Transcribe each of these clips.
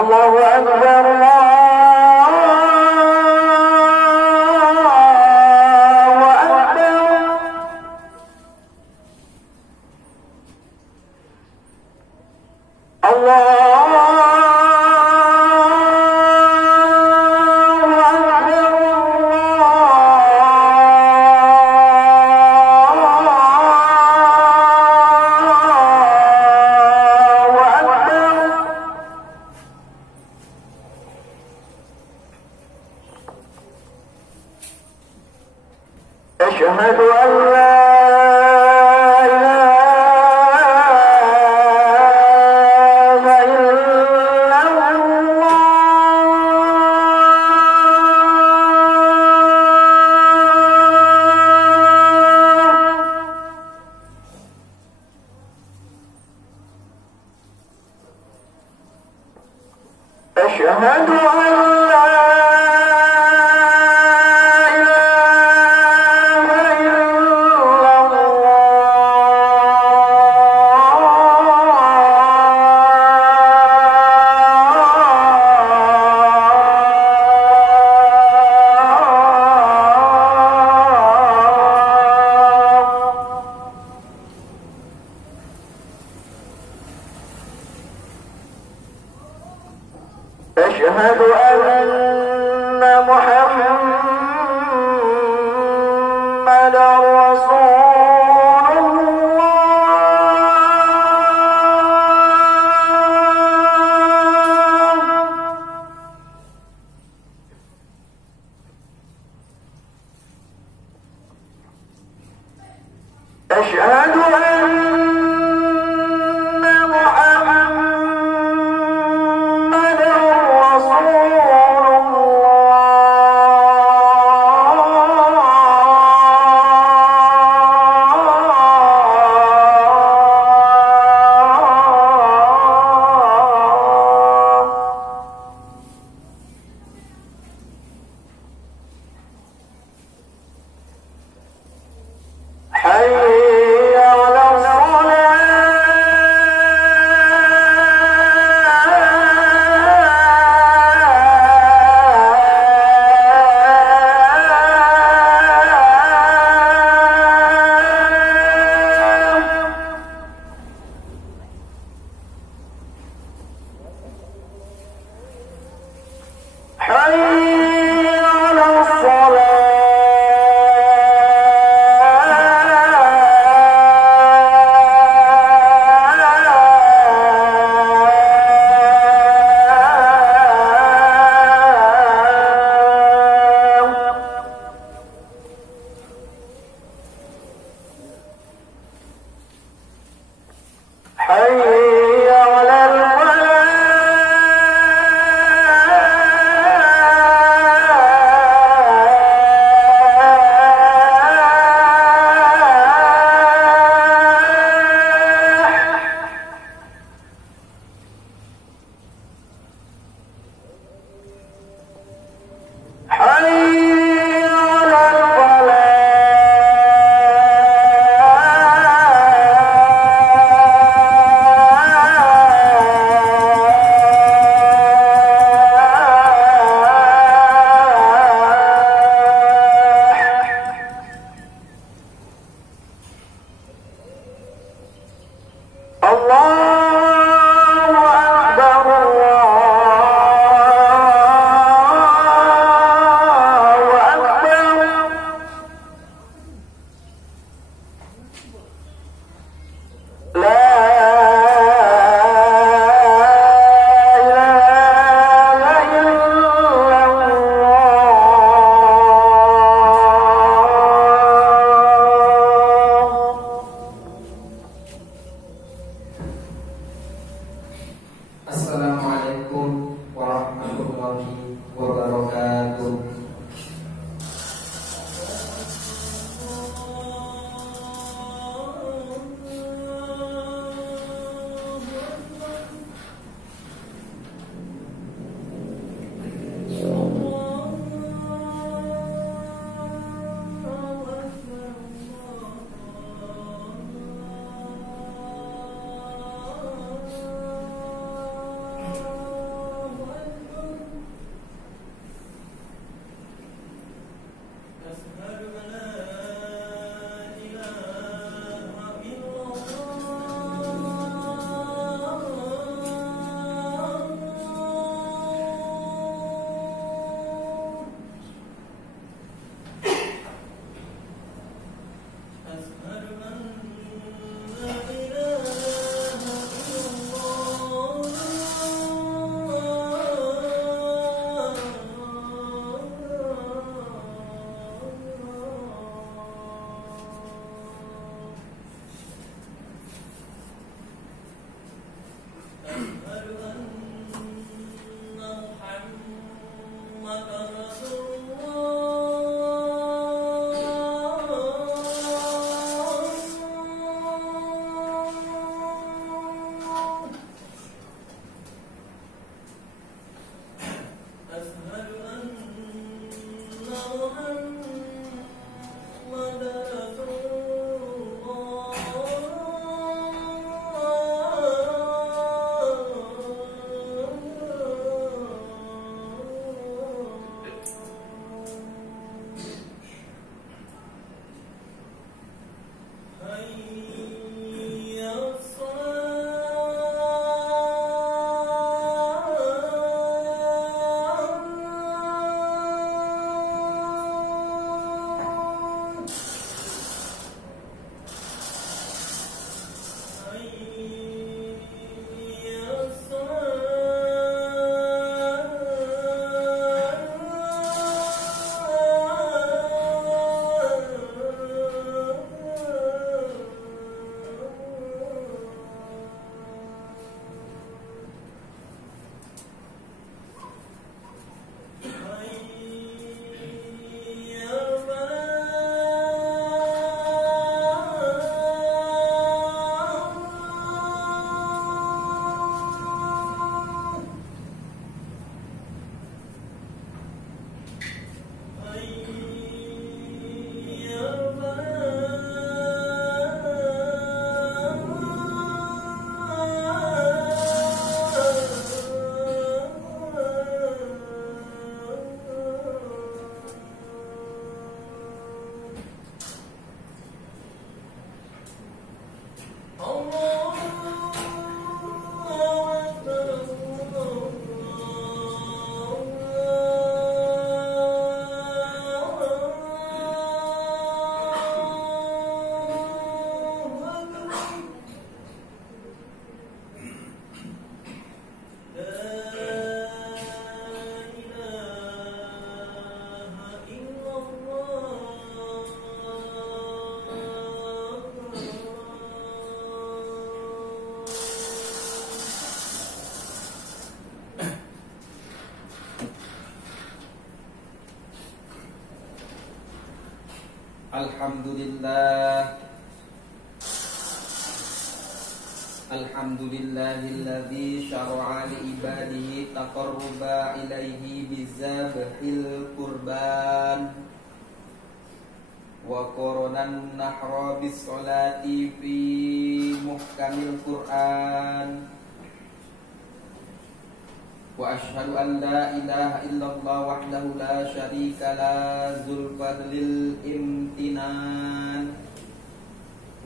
الله أكبر أشهد أن لا أشهد أن لا أشهد أن محمدًا رسول الله. أشهد أن محمدًا رسول الله. Alhamdulillahilladzi syara'a li ibadihi taqarruba ilaihi bizabhil qurban wa qaranan nahra bis salati fi muhkamil Qur'an wa asyhadu an la ilaha illallah wahdahu la syarika la dzul fadlil imtinan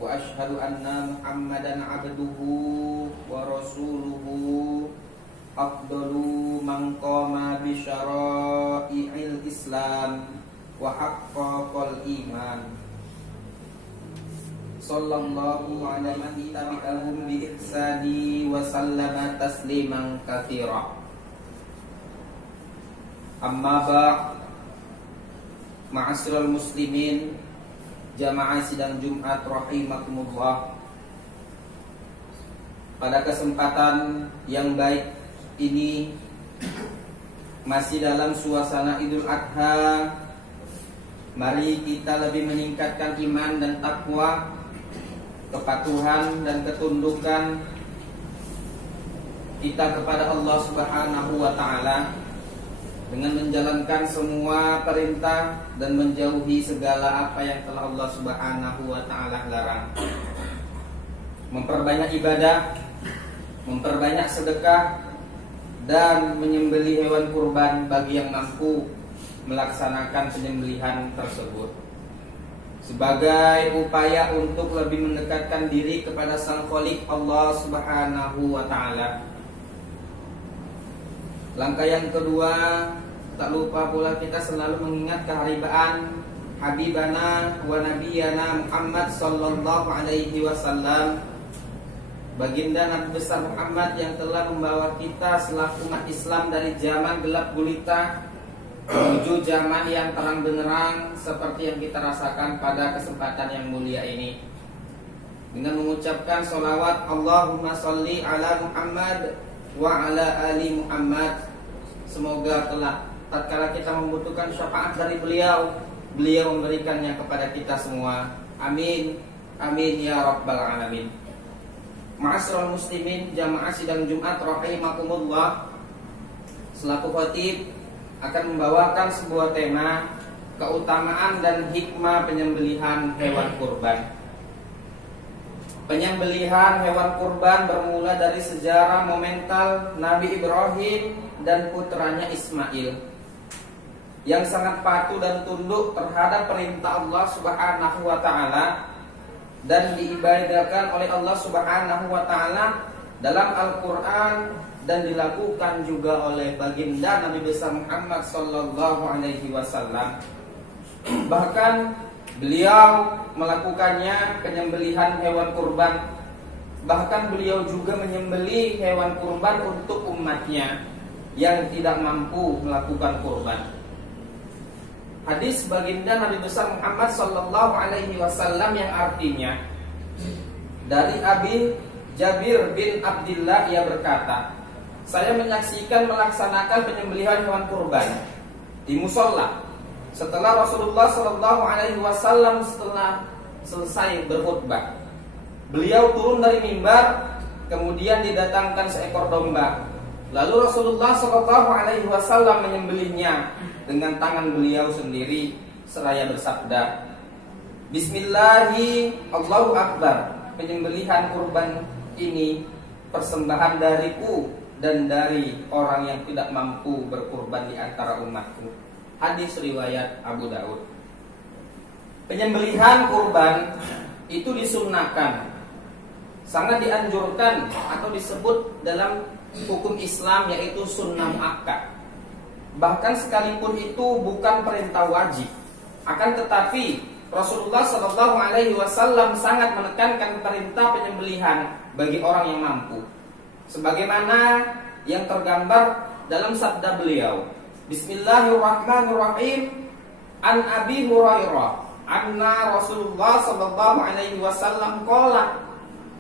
wa asyhadu anna Muhammadan abduhu wa rasuluhu afdalu man qama bi syara'i'il Islam wa haqqaqal iman sallallahu alaihi tabi'ahum bi ihsani wa sallama tasliman katsira. Amma ba'd, ma'asyiral muslimin, jamaah sidang Jumat rahimakumullah. Pada kesempatan yang baik ini, masih dalam suasana Idul Adha, mari kita lebih meningkatkan iman dan takwa, kepatuhan dan ketundukan kita kepada Allah Subhanahu wa ta'ala dengan menjalankan semua perintah dan menjauhi segala apa yang telah Allah Subhanahu wa ta'ala larang. Memperbanyak ibadah, memperbanyak sedekah, dan menyembelih hewan kurban bagi yang mampu melaksanakan penyembelihan tersebut sebagai upaya untuk lebih mendekatkan diri kepada Sang Khaliq Allah Subhanahu wa ta'ala. Langkah yang kedua, tak lupa pula kita selalu mengingat keharibaan Habibana wa Nabiyana Muhammad sallallahu alaihi wasallam, baginda Nabi besar Muhammad yang telah membawa kita selaku umat Islam dari zaman gelap gulita menuju zaman yang terang benderang seperti yang kita rasakan pada kesempatan yang mulia ini. Dengan mengucapkan sholawat Allahumma sholli ala Muhammad wa ala ali Muhammad, semoga kelak tatkala kita membutuhkan syafaat dari beliau memberikannya kepada kita semua. Amin, amin ya rabbal alamin. Ma'asyiral muslimin, jamaah sidang Jumat rahimakumullah, selaku khatib akan membawakan sebuah tema keutamaan dan hikmah penyembelihan hewan kurban. Penyembelihan hewan kurban bermula dari sejarah momental Nabi Ibrahim dan putranya Ismail yang sangat patuh dan tunduk terhadap perintah Allah Subhanahu wa ta'ala dan diibadahkan oleh Allah Subhanahu wa ta'ala dalam Al-Quran dan dilakukan juga oleh baginda Nabi besar Muhammad sallallahu alaihi wasallam. Bahkan beliau melakukannya penyembelihan hewan kurban. Bahkan beliau juga menyembelih hewan kurban untuk umatnya yang tidak mampu melakukan kurban. Hadis baginda Nabi besar Muhammad sallallahu alaihi wasallam yang artinya, dari Abi Jabir bin Abdullah, ia berkata, saya menyaksikan melaksanakan penyembelihan hewan kurban di musola setelah Rasulullah sallallahu alaihi wasallam setelah selesai berkhutbah. Beliau turun dari mimbar, kemudian didatangkan seekor domba. Lalu Rasulullah sallallahu alaihi wasallam menyembelihnya dengan tangan beliau sendiri seraya bersabda, Bismillahi Allahu Akbar. Penyembelihan kurban ini persembahan dariku dan dari orang yang tidak mampu berkurban di antara umatku. Hadis riwayat Abu Daud. Penyembelihan kurban itu disunnahkan, sangat dianjurkan atau disebut dalam hukum Islam yaitu sunnah muakkad. Bahkan sekalipun itu bukan perintah wajib, akan tetapi Rasulullah Shallallahu Alaihi Wasallam sangat menekankan perintah penyembelihan bagi orang yang mampu, sebagaimana yang tergambar dalam sabda beliau, Bismillahirrahmanirrahim. An Abi Hurairah anna Rasulullah Shallallahu Alaihi Wasallam qala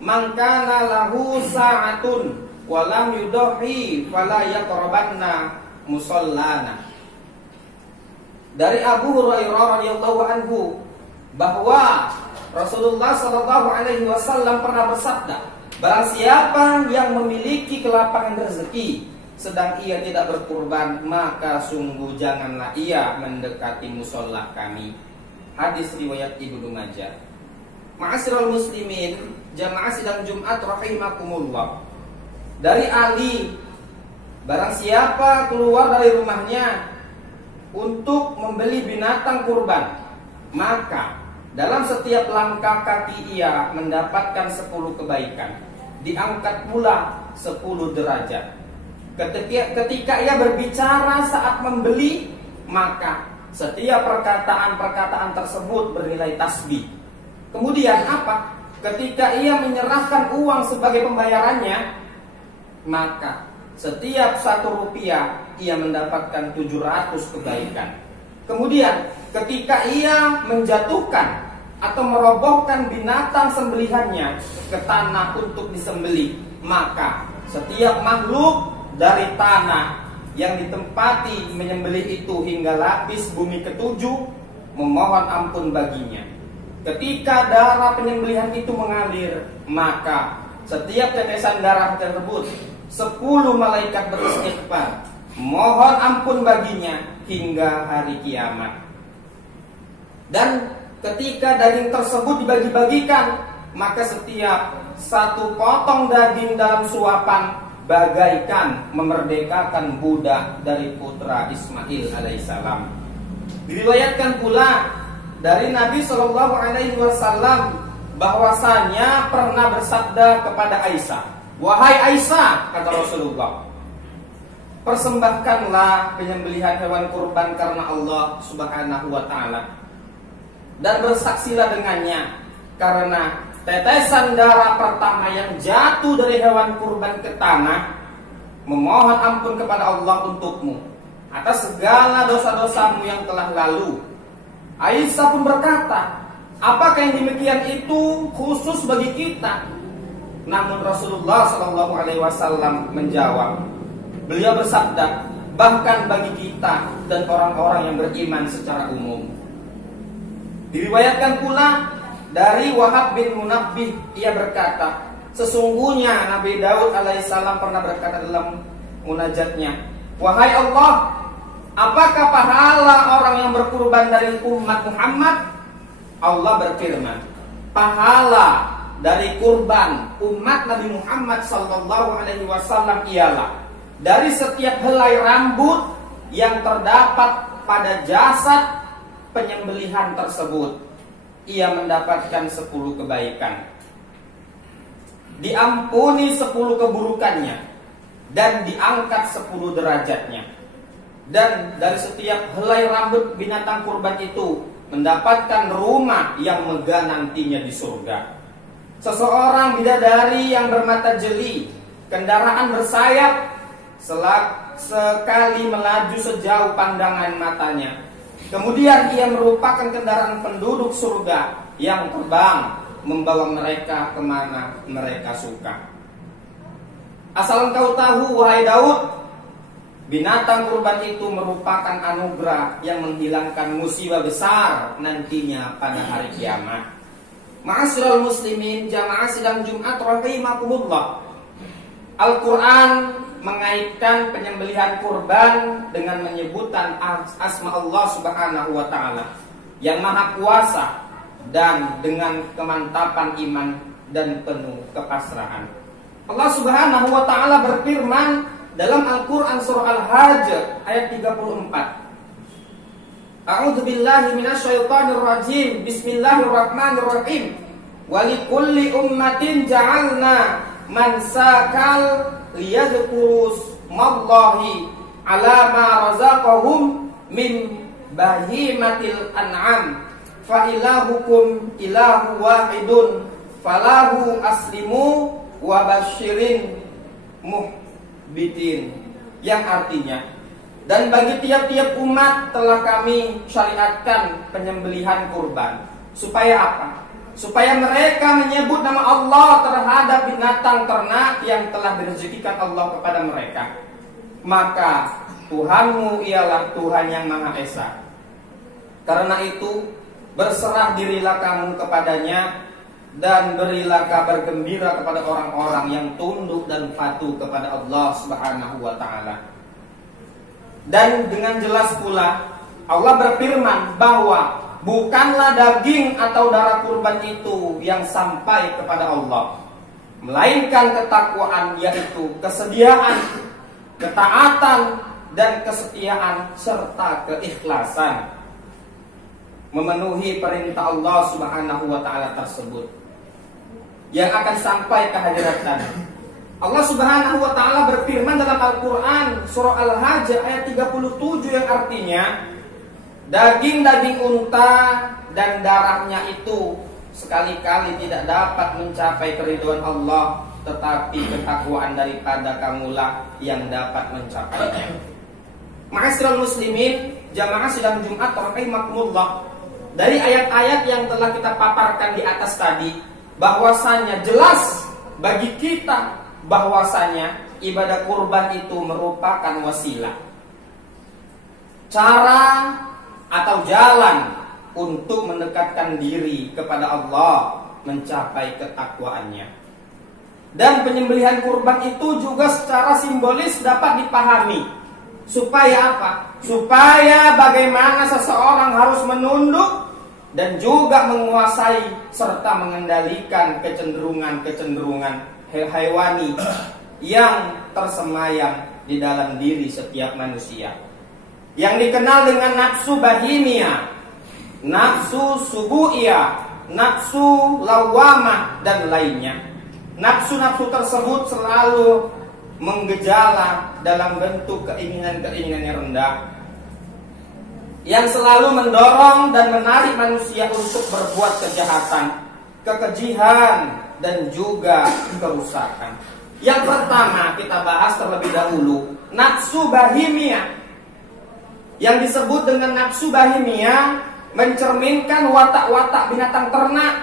man kana lahu sa'atun wa lam yudahi fala yaqrabanna musallana. Dari Abu Hurairah radhiyallahu anhu, bahwa Rasulullah Shallallahu Alaihi Wasallam pernah bersabda, barang siapa yang memiliki kelapangan rezeki sedang ia tidak berkurban, maka sungguh janganlah ia mendekati musola kami. Hadis riwayat Ibnu Majah. Ma'asyiral muslimin, jamaah sidang Jumat rahimakumullah. Dari Ali, barang siapa keluar dari rumahnya untuk membeli binatang kurban, maka dalam setiap langkah kaki ia mendapatkan 10 kebaikan, diangkat pula 10 derajat. Ketika ia berbicara saat membeli, maka setiap perkataan-perkataan tersebut bernilai tasbih. Kemudian apa? Ketika ia menyerahkan uang sebagai pembayarannya, maka setiap 1 rupiah ia mendapatkan 700 kebaikan. Kemudian ketika ia menjatuhkan atau merobohkan binatang sembelihannya ke tanah untuk disembelih, maka setiap makhluk dari tanah yang ditempati menyembelih itu hingga lapis bumi ke-7 memohon ampun baginya. Ketika darah penyembelihan itu mengalir, maka setiap tetesan darah tersebut 10 malaikat beristighfar mohon ampun baginya hingga hari kiamat. Dan ketika daging tersebut dibagi-bagikan, maka setiap 1 potong daging dalam suapan bagaikan memerdekakan budak dari putra Ismail alaihissalam. Diriwayatkan pula dari Nabi Shallallahu Alaihi Wasallam bahwasanya pernah bersabda kepada Aisyah, wahai Aisyah, kata Rasulullah, persembahkanlah penyembelihan hewan kurban karena Allah Subhanahu wa Ta'ala, dan bersaksilah dengannya, karena tetesan darah pertama yang jatuh dari hewan kurban ke tanah memohon ampun kepada Allah untukmu atas segala dosa-dosamu yang telah lalu. Aisyah pun berkata, apakah yang demikian itu khusus bagi kita? Namun Rasulullah Shallallahu Alaihi Wasallam menjawab, beliau bersabda, bahkan bagi kita dan orang-orang yang beriman secara umum. Diriwayatkan pula dari Wahab bin Munabbih, ia berkata, sesungguhnya Nabi Daud alaihissalam pernah berkata dalam munajatnya, wahai Allah, apakah pahala orang yang berkurban dari umat Muhammad? Allah berfirman, pahala dari kurban umat Nabi Muhammad sallallahu alaihi wasallam ialah dari setiap helai rambut yang terdapat pada jasad penyembelihan tersebut, ia mendapatkan 10 kebaikan, diampuni 10 keburukannya, dan diangkat 10 derajatnya. Dan dari setiap helai rambut binatang kurban itu mendapatkan rumah yang megah nantinya di surga. Seseorang bidadari yang bermata jeli, kendaraan bersayap, sekali melaju sejauh pandangan matanya. Kemudian ia merupakan kendaraan penduduk surga yang terbang membawa mereka kemana mereka suka. Asal engkau tahu, wahai Daud, binatang kurban itu merupakan anugerah yang menghilangkan musibah besar nantinya pada hari kiamat. Ma'asyiral muslimin, jamaah sidang Jumat rahimakumullah. Al-Quran mengaitkan penyembelihan kurban dengan menyebutan asma Allah Subhanahu wa Ta'ala yang maha kuasa, dan dengan kemantapan iman dan penuh kepasrahan. Allah Subhanahu wa Ta'ala berfirman dalam Al-Quran surah Al-Hajj ayat 34. A'udzu billahi minasyaitonir rajim. Bismillahirrahmanirrahim. Walikulli ummatin ja'alna mansakal liyadhkuru smallahi ala ma razaqahum min bahimatil an'am fa ilahukum ilahu wahidun falahu aslimu wa basyirin muhbitin, yang artinya, dan bagi tiap-tiap umat telah kami syariatkan penyembelihan kurban. Supaya apa? Supaya mereka menyebut nama Allah terhadap binatang ternak yang telah direzekikan Allah kepada mereka. Maka Tuhanmu ialah Tuhan yang Maha Esa. Karena itu, berserah dirilah kamu kepadanya, dan berilah kabar gembira kepada orang-orang yang tunduk dan patuh kepada Allah Subhanahu wa taala. Dan dengan jelas pula Allah berfirman bahwa bukanlah daging atau darah kurban itu yang sampai kepada Allah, melainkan ketakwaan, yaitu kesediaan, ketaatan, dan kesetiaan serta keikhlasan memenuhi perintah Allah Subhanahu wa taala tersebut yang akan sampai ke hadirat. Allah Subhanahu wa taala berfirman dalam Al-Qur'an surah Al-Hajj ayat 37 yang artinya, daging-daging unta dan darahnya itu sekali-kali tidak dapat mencapai keridhaan Allah, tetapi ketakwaan daripada kamulah yang dapat mencapainya. Ma'asyiral muslimin, jamaah sidang Jumat rahimakumullah, dari ayat-ayat yang telah kita paparkan di atas tadi, bahwasanya jelas bagi kita bahwasanya ibadah kurban itu merupakan wasilah, cara atau jalan untuk mendekatkan diri kepada Allah, mencapai ketakwaannya. Dan penyembelihan kurban itu juga secara simbolis dapat dipahami. Supaya apa? Supaya bagaimana seseorang harus menunduk dan juga menguasai serta mengendalikan kecenderungan hewani yang tersemayam di dalam diri setiap manusia, yang dikenal dengan nafsu bahimia, nafsu subu'iyah, nafsu lawamah, dan lainnya. Nafsu-nafsu tersebut selalu menggejala dalam bentuk keinginan-keinginan yang rendah, yang selalu mendorong dan menarik manusia untuk berbuat kejahatan, kekejian, dan juga kerusakan. Yang pertama kita bahas terlebih dahulu nafsu bahimia. Yang disebut dengan nafsu bahimia mencerminkan watak-watak binatang ternak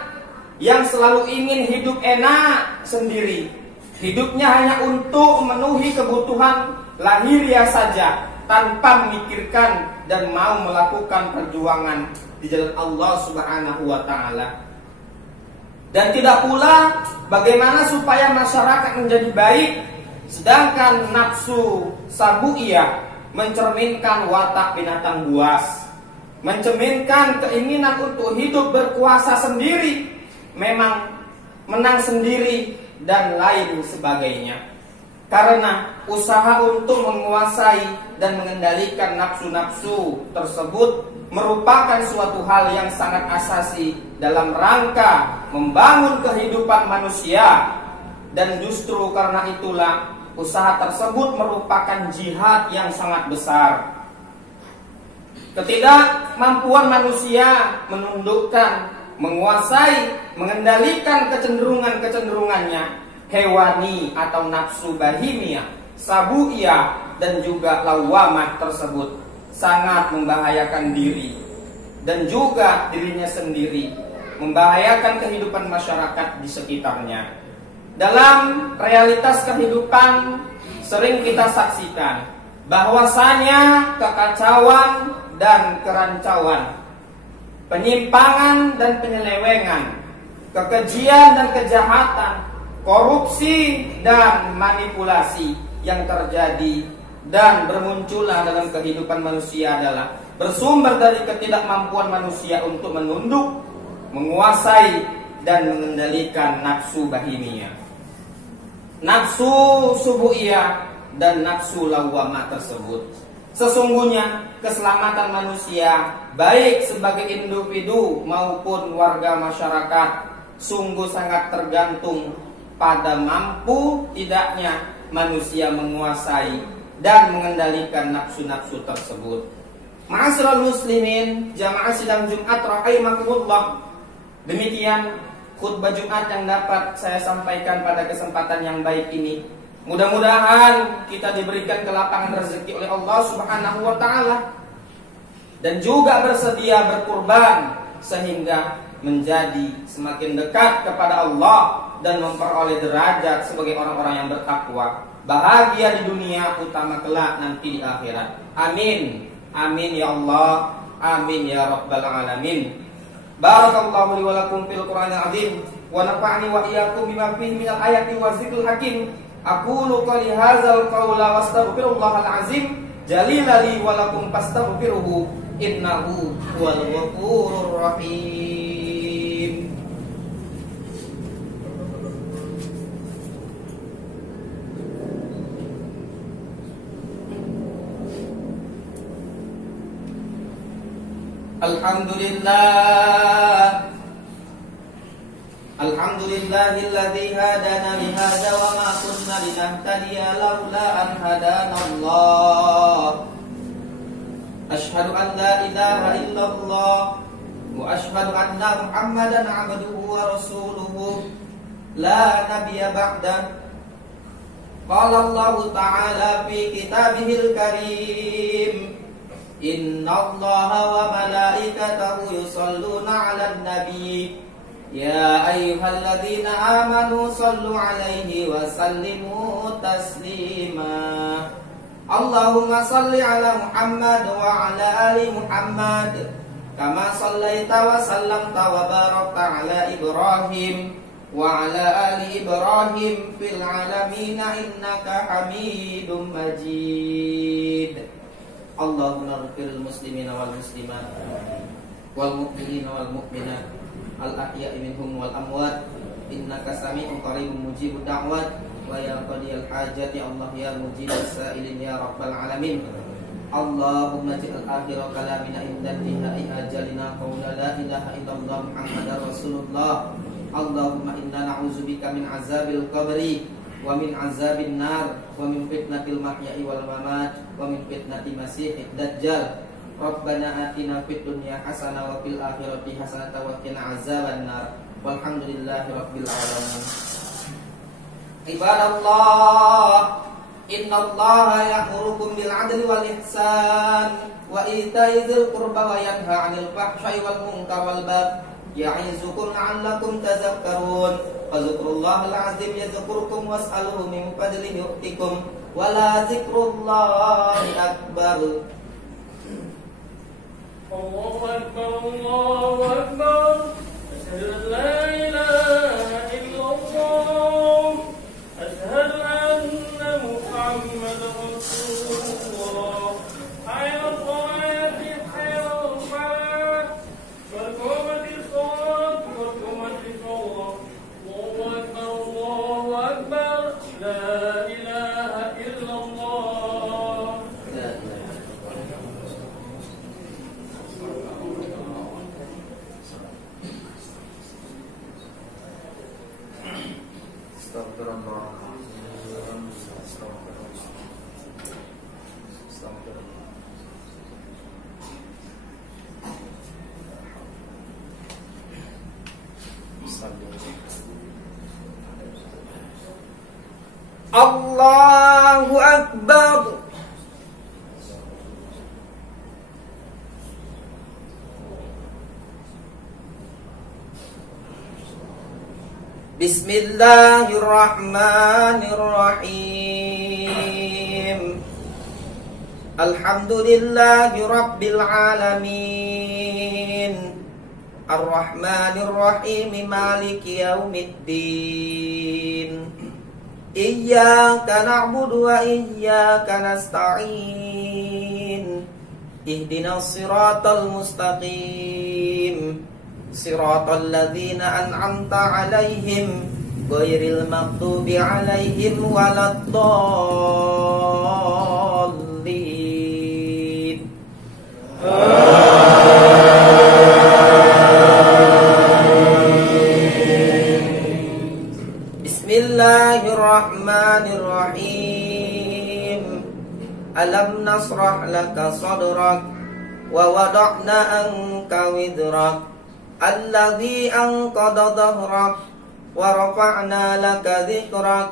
yang selalu ingin hidup enak sendiri. Hidupnya hanya untuk memenuhi kebutuhan lahiriah saja, tanpa memikirkan dan mau melakukan perjuangan di jalan Allah Subhanahu wa taala. Dan tidak pula bagaimana supaya masyarakat menjadi baik, sedangkan nafsu sabu'iyah mencerminkan watak binatang buas, mencerminkan keinginan untuk hidup berkuasa sendiri, memang menang sendiri, dan lain sebagainya. Karena usaha untuk menguasai dan mengendalikan nafsu-nafsu tersebut merupakan suatu hal yang sangat asasi dalam rangka membangun kehidupan manusia. Dan justru karena itulah usaha tersebut merupakan jihad yang sangat besar. Ketidakmampuan manusia menundukkan, menguasai, mengendalikan kecenderungannya hewani atau nafsu bahimia, sabu'iyah, dan juga lawamah tersebut sangat membahayakan diri dan juga dirinya sendiri, membahayakan kehidupan masyarakat di sekitarnya. Dalam realitas kehidupan sering kita saksikan bahwasanya kekacauan dan kerancauan, penyimpangan dan penyelewengan, kekejian dan kejahatan, korupsi dan manipulasi yang terjadi dan bermunculan dalam kehidupan manusia adalah bersumber dari ketidakmampuan manusia untuk menunduk, menguasai, dan mengendalikan nafsu bahimia, nafsu subu'iyah, dan nafsu lawamah tersebut. Sesungguhnya keselamatan manusia baik sebagai individu maupun warga masyarakat sungguh sangat tergantung pada mampu tidaknya manusia menguasai dan mengendalikan nafsu-nafsu tersebut. Ma'asyiral muslimin, jamaah sidang Jumat rahimakumullah. Demikian khutbah Jumat yang dapat saya sampaikan pada kesempatan yang baik ini. Mudah-mudahan kita diberikan kelapangan rezeki oleh Allah Subhanahu wa taala dan juga bersedia berkurban sehingga menjadi semakin dekat kepada Allah dan memperoleh derajat sebagai orang-orang yang bertakwa, bahagia di dunia, utama kelak nanti di akhirat. Amin. Amin ya Allah. Amin ya rabbal alamin. Barakallahu li wa lakum fil Qur'anil azim wa nafa'ani wa iyyakum bima fihi minal ayati wa zikril hakim. Aqulu qali hadzal qawla wastaghfirullahal azim jalila li wa lakum fastaghfiruhu innahu huwal ghafurur rahim. Alhamdulillahilladzi hadana li hadza wa ma kunna linahtadiya laula an hadana Allah. Asyhadu an la ilaha illallah wa asyhadu anna Muhammadan 'abduhu wa rasuluhu la nabiyya ba'da. Qala Allah ta'ala fi kitabihil karim, innallaha wa malaikatahu yusholluna 'alan nabi ya ayyuhalladzina amanu shallu 'alaihi wa sallimu taslima. Allahumma shalli 'ala Muhammad wa 'ala ali Muhammad kama shallaita wa sallamta wa barakta 'ala Ibrahim wa 'ala ali Ibrahim fil 'alamin innaka Hamidum Majid. Allahumma ighfiril muslimina wal muslimat wal mu'minina wal mu'minat al ahya'i minhum wal amwat innaka sami'un qaribun mujibud da'wat wa ya qadiyal hajati Allah ya mujibas sa'ilin ya rabbal alamin. Allahumma ja'al akhira kalamina inda intihai ajalina qawla la ilaha illallah Muhammadar Rasulullah. Allahumma inna na'udzubika min azabil qabri wa min azabin nar wa min fitnatil mahya'i wal mamat wa min fitnati masiihid dajjal. Rabbana atina fid dunya hasanah wa fil akhirati hasanah wa qina azaban nar. Walhamdulillahi rabbil alamin. Ibadallah, innallaha ya'murukum bil 'adli wal ihsan wa ita'i dzil qurba wa yanha 'anil fahsya'i wal munkar wal baghi ya'izukum la'allakum tadhakkarun. Fadhkurullahal 'azim yadhkurkum was'aluhu min fadlihi yu'tikum wa la dzikrullahi akbar. Allahu akbar, Allahu akbar. Asyhadu an la ilaha illallah. Asyhadu anna Muhammadar Rasulullah. Hayya 'alal-salati, hayya 'alal-falah. Barqamatis shalat, barqamatis shalah. Allahu akbar, Allahu akbar. La ilaha illallah. Allahu akbar. Bismillahirrahmanirrahim. Alhamdulillahi rabbil alamin. Ar-Rahmanir-Rahim, Maliki yaumiddin. Iyyaka na'budu wa iyyaka nasta'in. Ihdinas siratal mustaqim. Siratal ladzina an'amta 'alaihim ghairil maghdubi 'alaihim waladdallin. Bismillahirrahmanirrahim. Alam nasrah laka sadrak wa wada'na anka widrak alladzi anqadha dhahrak wa rafa'na laka dhikrak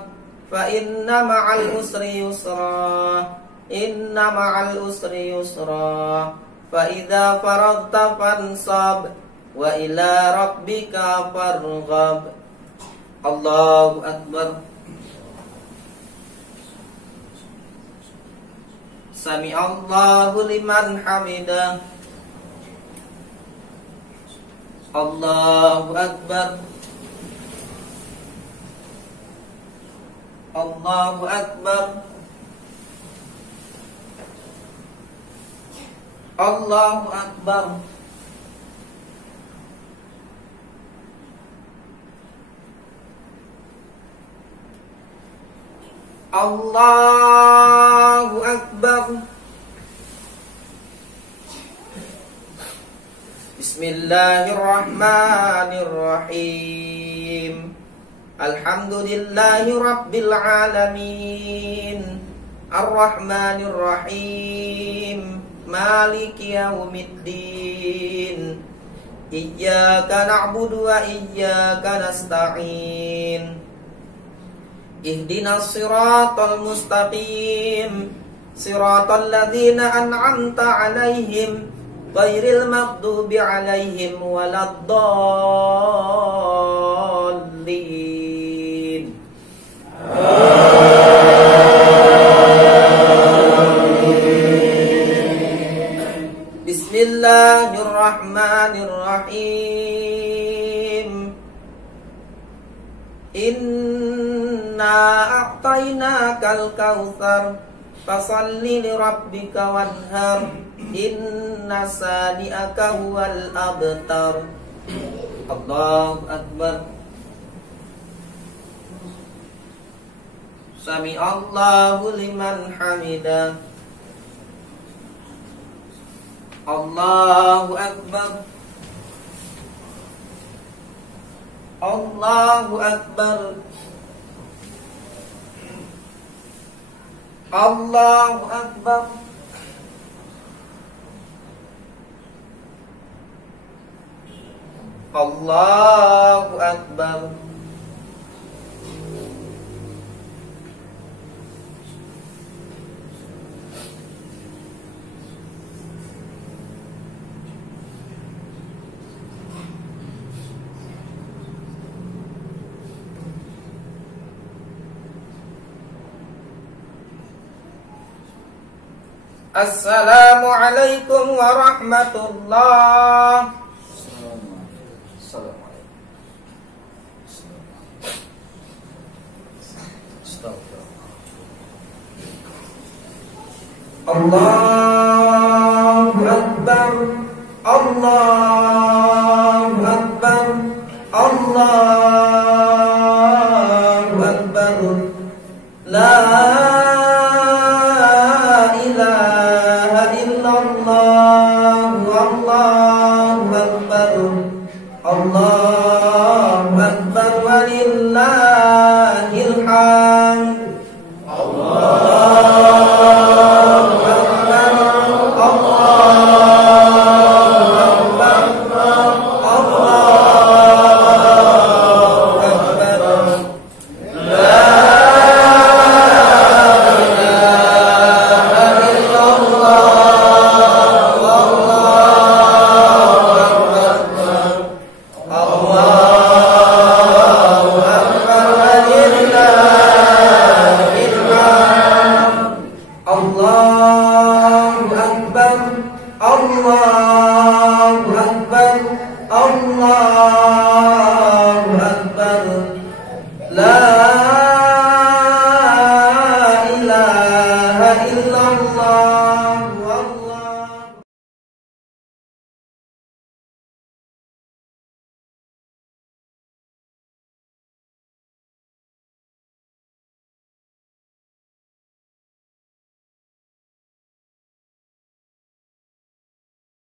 fa inna ma'al usri yusra inna ma'al usri yusra fa idza faragta fansab wa ila rabbika farghab. Allahu akbar. Sami Allahu liman hamidah. Allahu Akbar. Allahu Akbar. Allahu Akbar. Allahu Akbar. Bismillahirrahmanirrahim. Alhamdulillahi Rabbil Alamin. Ar-Rahmanirrahim. Maliki yaumiddin. Iyyaka na'budu wa iyyaka nasta'in. Ihdinas siratal mustaqim. Siratal ladzina an'amta 'alaihim ghairil maghdubi 'alaihim waladdallin. Bismillahirrahmanirrahim. Inna a'tainakal kautsar fasalli lirabbika wanhar. Inna sani'aka huwal abtar. Allahu Akbar. Sami Allahu liman hamidah. Allahu Akbar. Allahu Akbar. Allahu Akbar. Allahu Akbar. Assalamualaikum warahmatullahi. Allahu Akbar. Allahu Akbar. Allahu Akbar. La ilaha illallah. Allahu Akbar. Allahu Akbar walillahil hamd. Allahu Akbar. La